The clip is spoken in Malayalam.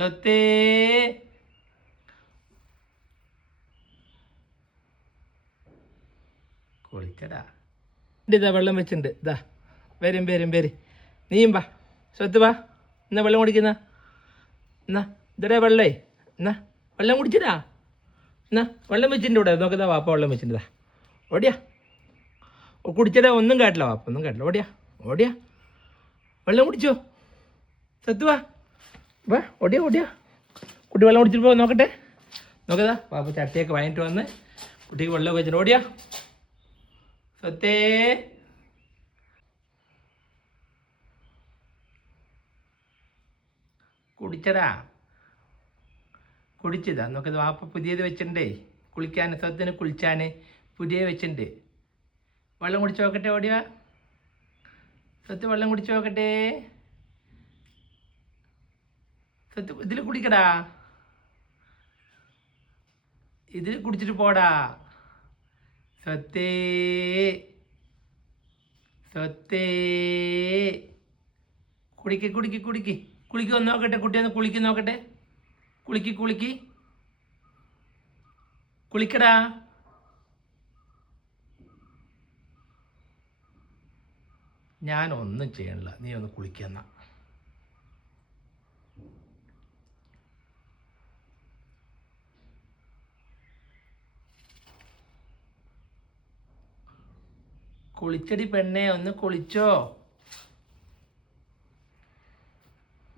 സ്വത്തേ കുളിച്ചടാ. ഇതാ വെള്ളം വെച്ചിട്ടുണ്ട്. ഇതാ വരും വരും വരും. നീയും വാ സ്വത്ത് വാ. എന്നാ വെള്ളം കുടിക്കുന്ന. എന്നാ ഇതേ വെള്ളേ. എന്നാ വെള്ളം കുടിച്ചിട്ടാ. എന്നാ വെള്ളം വെച്ചിട്ടുണ്ട് ഇവിടെ. നോക്കതാ വാപ്പ വെള്ളം വെച്ചിട്ടുണ്ടാ. ഓടിയാ കുടിച്ചടാ. ഒന്നും കാട്ടില്ല വാപ്പ, ഒന്നും കാട്ടില്ല. ഓടിയാ ഓടിയാ വെള്ളം കുടിച്ചോ. സ്വത്ത് വാ വാ. ഓടിയാ ഓടിയാ. കുട്ടി വെള്ളം കുടിച്ചിട്ട് പോ. നോക്കട്ടെ. നോക്കതാ വാപ്പ ചട്ടിയൊക്കെ വാങ്ങിയിട്ട് വന്ന് കുട്ടിക്ക് വെള്ളം വെച്ചിട്ട്. ഓടിയാ സ്വത്തേ. കുടിച്ചടാ. കുടിച്ചതാ. നോക്കത് വാപ്പ പുതിയത് വെച്ചിട്ടുണ്ടേ കുളിക്കാൻ. സ്വത്തിന് കുളിച്ചാൻ പുതിയ വെച്ചിട്ടുണ്ട്. വെള്ളം കുടിച്ച് നോക്കട്ടെ. ഓടിയാ സ്വത്ത് വെള്ളം കുടിച്ച് നോക്കട്ടെ. സ്വത്ത് ഇതിൽ കുടിക്കടാ. ഇതിൽ കുടിച്ചിട്ട് പോടാ. സ്വത്തേ സ്വത്തേ. കുടിക്ക് കുടിക്ക് കുടിക്ക്. കുളിക്ക് വന്ന് നോക്കട്ടെ. കുട്ടി ഒന്ന് കുളിക്ക് നോക്കട്ടെ. കുളിക്ക് കുളിക്ക് കുളിക്കടാ. ഞാനൊന്നും ചെയ്യണില്ല, നീ ഒന്ന് കുളിക്കുന്ന. കുളിച്ചടി പെണ്ണെ, ഒന്ന് കുളിച്ചോ.